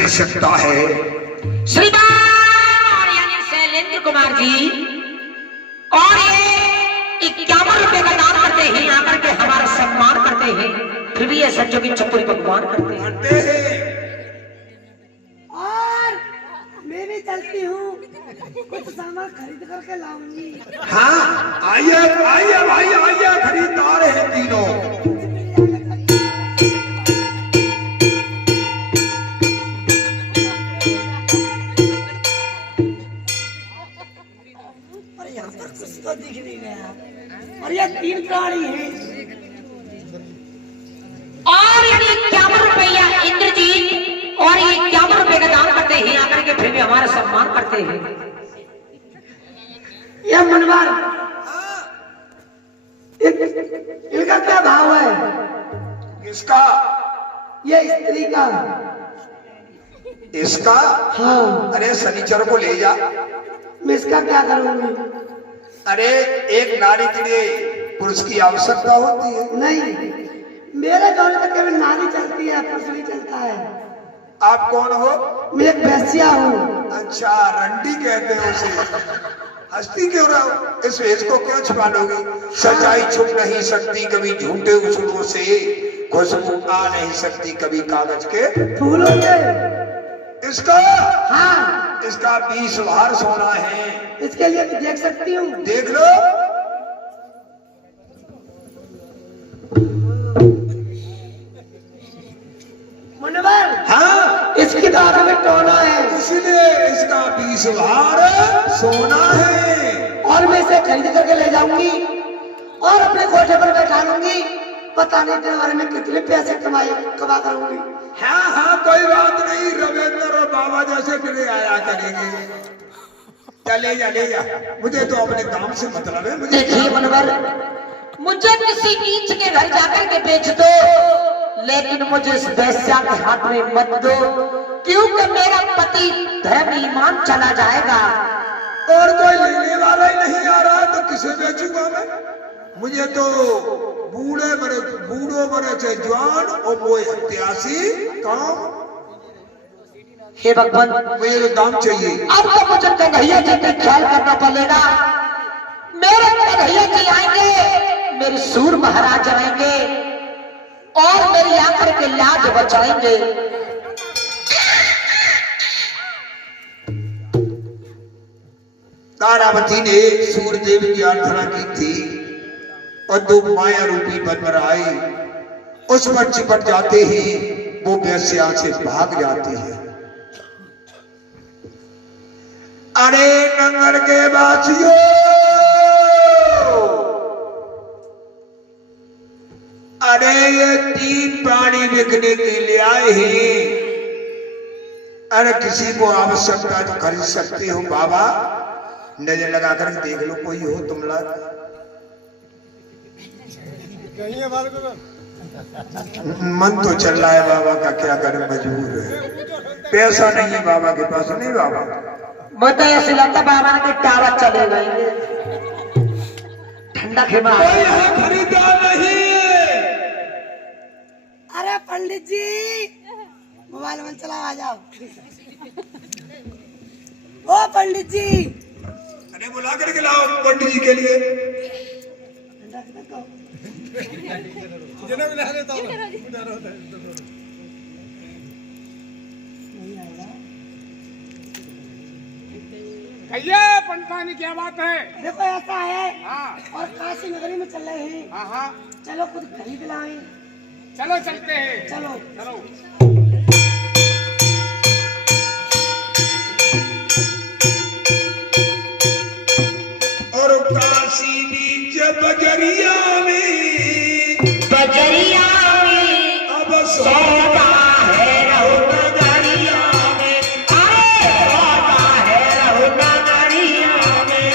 खरीद सकता है? श्रीमान यानी शैलेंद्र कुमार जी, और ये 51 रुपए का दान करते हैं, आकर के हमारा सम्मान करते हैं, फिर भी ये सच्चों की चप्पल भगवान करते हैं। और मैं भी चलती हूँ, कुछ सामान खरीद करके लाऊंगी। हाँ आइए आइए भाई आइए, खरीदार हैं तीनों। और यहाँ पर कुछ तो दिख नहीं रहा, और ये 3 प्राणी हैं। और यानी 51 रुपया इंद्रजीत, और ये 51 रुपए का दान करते हैं, आकर के फिर भी हमारा सम्मान करते हैं। ये मनवार, इनका क्या भाव है? किसका? ये स्त्री का। इसका? हाँ। अरे शनिचर को ले जा। मैं इसका क्या करूंगी? अरे एक नारी के लिए पुरुष की आवश्यकता होती है। नहीं, मेरे दौर तक केवल नारी चलती है, पुरुष नहीं चलता है। आप कौन हो? मैं एक वैश्या हूँ। अच्छा, रंडी कहते हो उसे। हंसती क्यों रहा हो? इस वेश को क्यों छुपा लोगी? सच्चाई छुप नहीं सकती कभी झूठे उसूलों से, खुशबू आ नहीं सकती कभी कागज के फूलों से। इसका? हाँ। इसका 20 भार सोना है। इसके लिए भी देख सकती हूँ? देख लो। मुनवर, हाँ, इसकी तो आंख में टोना है, इसलिए इसका 20 भार सोना है। और मैं इसे खरीद करके ले जाऊंगी और अपने कोठे पर बैठा लूंगी। पता नहीं तेरे बारे में कितने पैसे कमा करूंगी। हाँ हाँ, कोई बात नहीं, रविंद्र और बाबा जैसे फिर आया करेंगे। ले जा, मुझे तो अपने काम से मतलब है। मुझे देखिए मनोहर, मुझे किसी नीच के घर जाकर के बेच दो, लेकिन मुझे इस वेश्या के हाथ में मत दो, क्योंकि मेरा पति धर्म ईमान चला जाएगा। और कोई लेने वाला ही नहीं आ रहा, तो किसे बेचूंगा मैं? मुझे तो बूढ़ो बड़े से जवान और वो हत्यासी काम। हे भगवान, मुझे दाम चाहिए। अब तो मुझे कन्हैया जी का ख्याल करना पड़ेगा। मेरे कन्हैया जी आएंगे, मेरे सूर महाराज आएंगे और मेरी आंखों के लाज बचाएंगे। तारावती ने सूर्यदेव की आराधना की थी और 2 माया रूपी बनकर आई। उस पर चिपट जाते ही वो वेश्या से भाग जाती है। अरे नंगर के बासियों, अरे ये 3 प्राणी बिकने के लिए आए हैं। अरे किसी को आवश्यकता है तो खरीद सकते हो बाबा। नजर लगाकर देख लो, कोई हो तुम लोग। मन तो चल रहा है बाबा का, क्या करें, मजबूर है। पैसा नहीं है बाबा के पास। नहीं बाबा, मुझे ऐसे लगता बाबा के टावर चले गए, ठंडा खेमा। खरीदार नहीं है। अरे पंडित जी, मोबाइल में चला, आ जाओ। ओ पंडित जी, अरे बुला करके लाओ पंडित जी के लिए। भैया पंडितानी क्या बात है? देखो ऐसा है। हाँ। और काशी नगरी में चल रहे हैं। हाँ हाँ, चलो कुछ खरीद लाएं। चलो चलते हैं। चलो चलो। और काशी बीच बजरिया में, बजरिया में अब सौदा है रहु नगरिया में, अरे सौदा है रहु नगरिया में।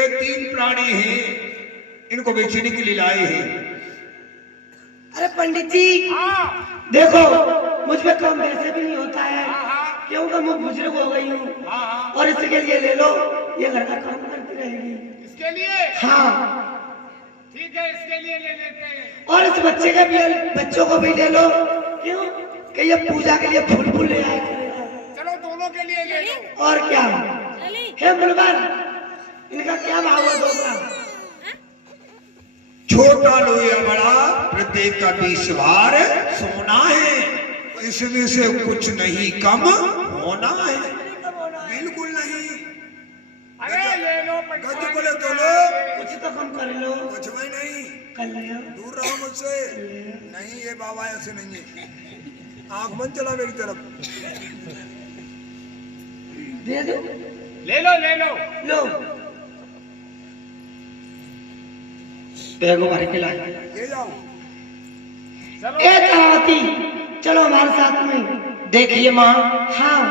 ये 3 प्राणी हैं, इनको बेचने के लिए लाए हैं। अरे पंडित जी हाँ देखो, मुझ पे कम वैसे भी नहीं होता है, हाँ क्योंकि मैं बुजुर्ग हो गई हूँ। हाँ। और इसके लिए ले लो, ये घर का काम करती रहेगी। इसके लिए हाँ, ठीक है, इसके लिए ले लेते हैं। और इस बच्चे के भी, बच्चों को भी ले लो, क्यों कि ये पूजा के लिए फूल फूल ले आया करेगा। चलो दोनों के लिए ले लो। और क्या हे मुलमान, इनका क्या भाव है दोगा? छोटा लो या बड़ा, प्रत्येक का 20 भार सोना है, इसमें से कुछ नहीं कम होना है, बिल्कुल नहीं। अरे ले लो गज बोले तो लो, कुछ तो कम कर लो। कुछ भी नहीं, कर लियो। दूर रहो मुझसे। नहीं ये बाबा ऐसे नहीं है, आंख बंद चला मेरी तरफ। दे दो, ले लो ले लो। लो बैगो भर के लाए। ले जाओ। चलो ए तावती, चलो हमारे साथ में। देखिए माँ, हाँ,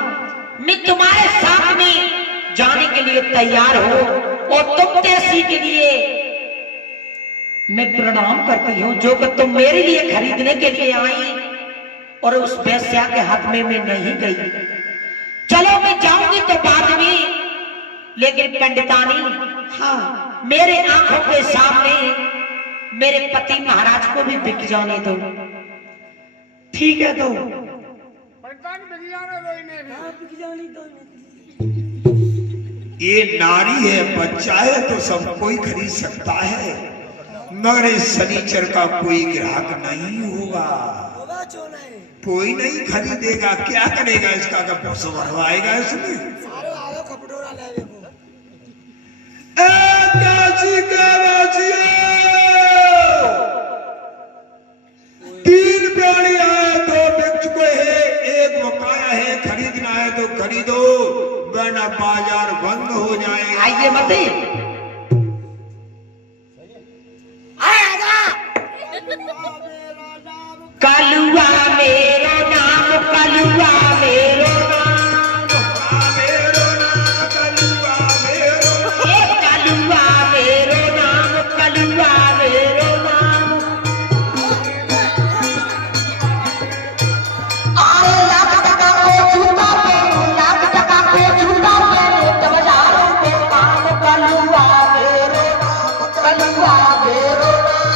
मैं तुम्हारे साथ में जाने के लिए तैयार हूँ और तुम जैसी के लिए मैं प्रणाम करती हूँ, जो कि तुम मेरे लिए खरीदने के लिए आई और उस वेश्या के हाथ में मैं नहीं गई। चलो मैं जाऊंगी तो बाद में, लेकिन पंडितानी हाँ, मेरे आंखों के सामने मेरे पति महाराज को भी बिक जाने दो। ठीक है तो। पंडितानी बिक जाने दो इन्हें भी। ये नारी है, बच्चा है तो सब कोई खरीद सकता है, मगर इस शनिचर का कोई ग्राहक नहीं होगा, कोई नहीं खरीदेगा। क्या करेगा इसका, कब भरवाएगा इसमें। काशी का वासियों, 3 प्राणी आए तो बिक चुके हैं, एक बकाया है, खरीदना है तो खरीदो, वरना बाजार बंद हो जाएगा। आइए मते, कलुआ मेरो नाम, कलुआ मेरो नाम, मेरो नाम कलुआ मेरो नाम। ए कलुआ मेरो नाम, कलुआ मेरो नाम। अरे लाख टका को जूता पहनो, लाख टका को जूता पहनो, तब हजारों के काम, कलुआ मेरो नाम, कलुआ मेरो नाम।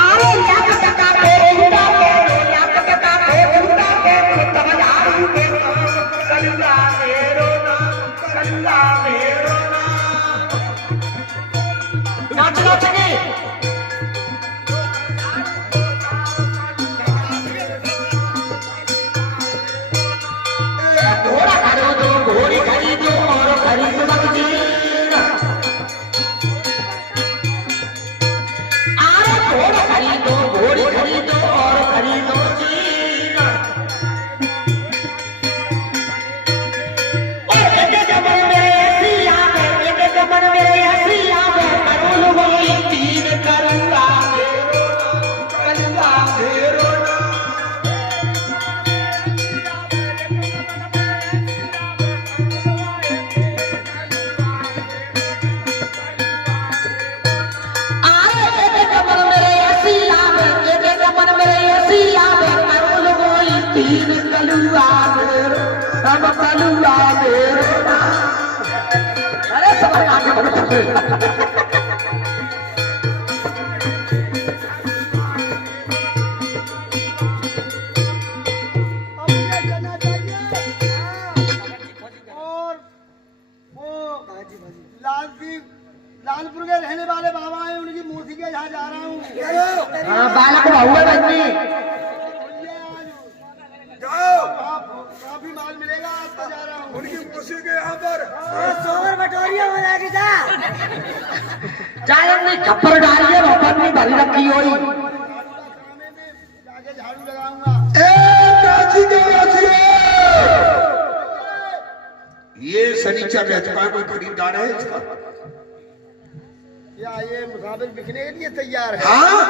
अरे लाख टका को जूता पहनो, लाख टका को जूता पहनो, तब हजारों के काम, कलुआ मेरो नाम, कलुआ मेरो नाम। नाच नाच के घोड़ा खरीदो, घोड़ी खरीदो और खरीदो मगजीर। अरे घोड़ा खरीदो, घोड़ी खरीदो और खरीदो जीर। और एक मन मेरे ऐसी याद है, एक मन मेरे ऐसी याद है, करूँ वही 3 करूँगा मेरो नाम, करूँगा मेरो नाम। आए एक मन मेरे ऐसी याद है, एक मन मेरे ऐसी याद है, करूँ वही 3 कलुआ मेरो, अब कलुआ मेरो नाम। अरे सब आगे बढ़ो। और वो लालपुर के रहने वाले बाबा हैं, उनकी मूर्ति के यहाँ जा रहा हूँ। हाँ बालक बहुआ बनी। जाओ, काफी माल मिलेगा, आज तो जा रहा हूँ। उनकी मौसी के यहाँ पर सोवर बटोरिया हो जाएगी जा। चाहे हमने खप्पर डालिए, भवन में भरी रखी हुई। जाके झाड़ू लगाऊंगा। काशी के वासियों, ये शनिचर रहता कोई खरीदार है इसका? क्या ये मुसाफिर बिकने के लिए तैयार है? हाँ,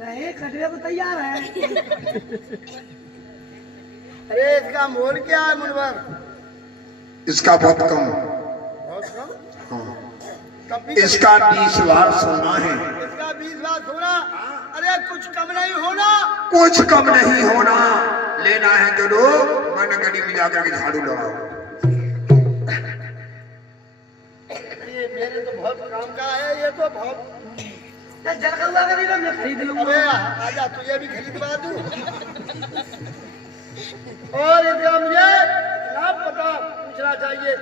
नहीं कटवे को तैयार है। अरे इसका मोल क्या है मुनवर? इसका बहुत कम। बहुत कम? हाँ। तब भी इसका 20 बार सोना है। इसका 20 लाख होना? अरे कुछ कम नहीं होना? कुछ कम नहीं होना। लेना है तो लो, वरना गली में जाकर के झाड़ू लगाओ। ये मेरे तो बहुत काम का है, ये तो बहुत। जलगुआ का नहीं मैं खरीद लूंगा। अबे आजा तुझे भी खरीदवा दूं। और इसका मुझे नाम पता पूछना चाहिए।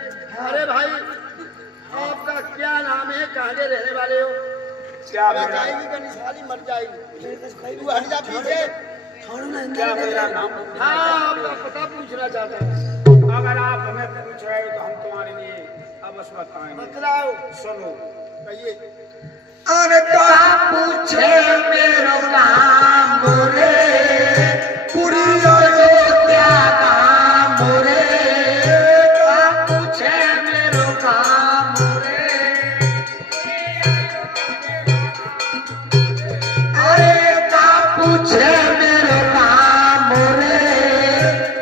अरे भाई आपका क्या नाम है, कहाँ के रहने वाले हो? क्या जाएगी कि निशानी मर जाएगी? तू हट जा पीछे। क्या मेरा नाम? हाँ आपका पता पूछना चाहता हूँ। अगर आप हमें पूछ रहे हो तो हम तुम्हारे लिए अवश्य बताएंगे। बतलाओ। सुनो। कहिए। अरे का पूछे मेरो काम रे, पूरी जो क्या काम रे, का पूछे मेरो काम रे, अरे का पूछे मेरो काम रे,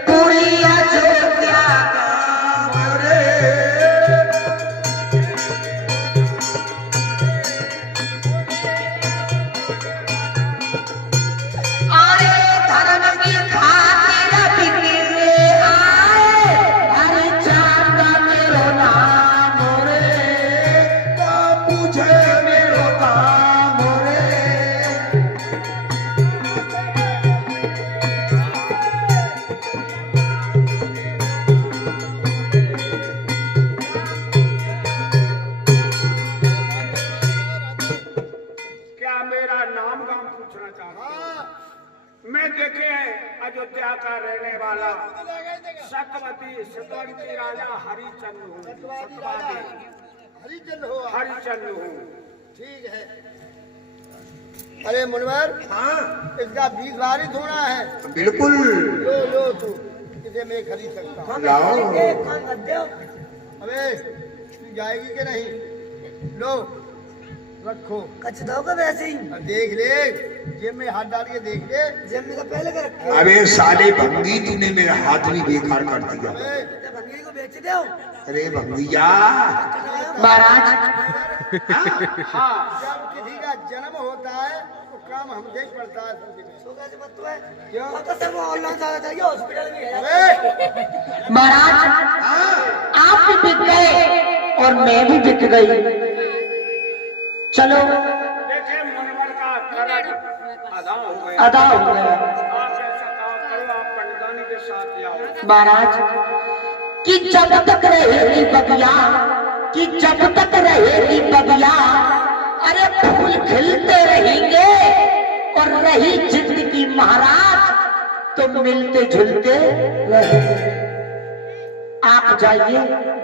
पुरिया जो क्या काम रे। अरे धर्म की खातिर बिकने आए, हरिचंद मेरो नाम रे, का पूछे मेरो काम रे। क्या मेरा नाम गाम पूछना चाहते हो? मैं देखे अयोध्या का रहने वाला सकवती सतवंती राजा हरिचंद्र हूँ। सतवादी हरिचंद हो आप? हरिचंद्र हूँ। ठीक है। अरे मुनवर हाँ इसका 20 वारिस होना है। बिल्कुल। लो तू, इसे मैं खरीद सकता हूँ। लाओ। अबे तू जाएगी कि नहीं? लो रखो। कच दोगे वैसे ही। अब देख ले, जेब में हाथ डाल के देख ले। जेब में तो पहले के रखे। अबे साले भंगी, तूने मेरा हाथ भी बेकार कर दिया। अबे भंगी को बेच दो। अरे भंगिया। महाराज हाँ जब किसी का जन्म होता है तो काम हमसे ही पड़ता है समझ में। क्यों? तो सब ऑनलाइन ज्यादा चाहिए, हॉस्पिटल में है। अबे महाराज आप भी बिक गए और मैं भी बिक गई। चलो देखे मुनवर का कर्म अदा हो गया। अदा हो गया। आप ऐसा काम करो, आप पंडितानी के साथ आओ। महाराज कि जब तक रहेगी बगिया, कि जब तक रहेगी बगिया, अरे फूल खिलते रहेंगे और रही जिंदगी महाराज तो मिलते जुलते रहेंगे। आप जाइए,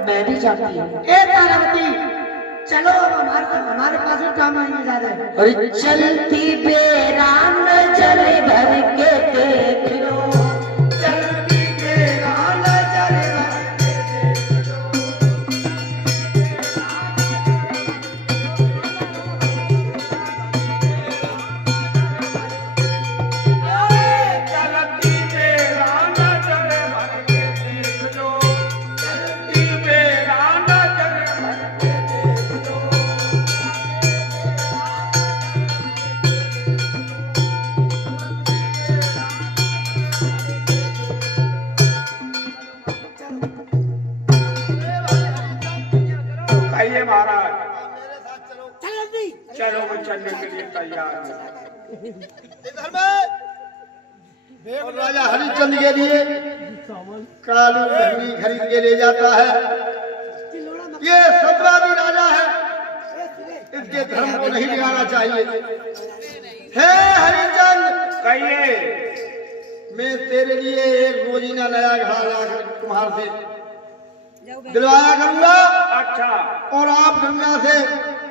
मैं भी जाती हूँ। ए तारावती चलो अब हमारे पास में काम नहीं ज्यादा है। अरे चलती बेरा नजर भर के देख लो, चलती बेरा नजर भर के देख लो। चलती बेरा नजर भर के देख लो, चलती बेरा नजर भर के देख लो। कहिए महाराज। मेरे साथ चलो। चलो मैं चलने के लिए तैयार हूँ। इधर में और राजा हरिचंद के लिए कालू भंगी खरीद के ले जाता है। ये सतवादी राजा है, इसके धर्म को नहीं बिगाड़ना चाहिए। हे हरिचंद, कहिए। मैं तेरे लिए एक रोजीना नया घड़ा लाकर कुम्हार से दिलवाया करूंगा अच्छा और आप गंगा से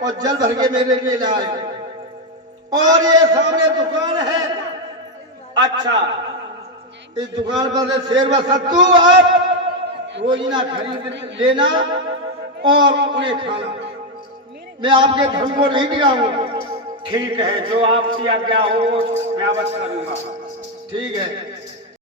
और जल भर के मेरे लिए लाए। और ये सामने दुकान है, अच्छा इस दुकान पर से शेर व सत्तू आप रोजीना खरीद लेना और उन्हें खाना। मैं आपके धर्म को नहीं गिराऊंगा। ठीक है, जो आपकी आज्ञा हो व्यावत करूंगा। ठीक है।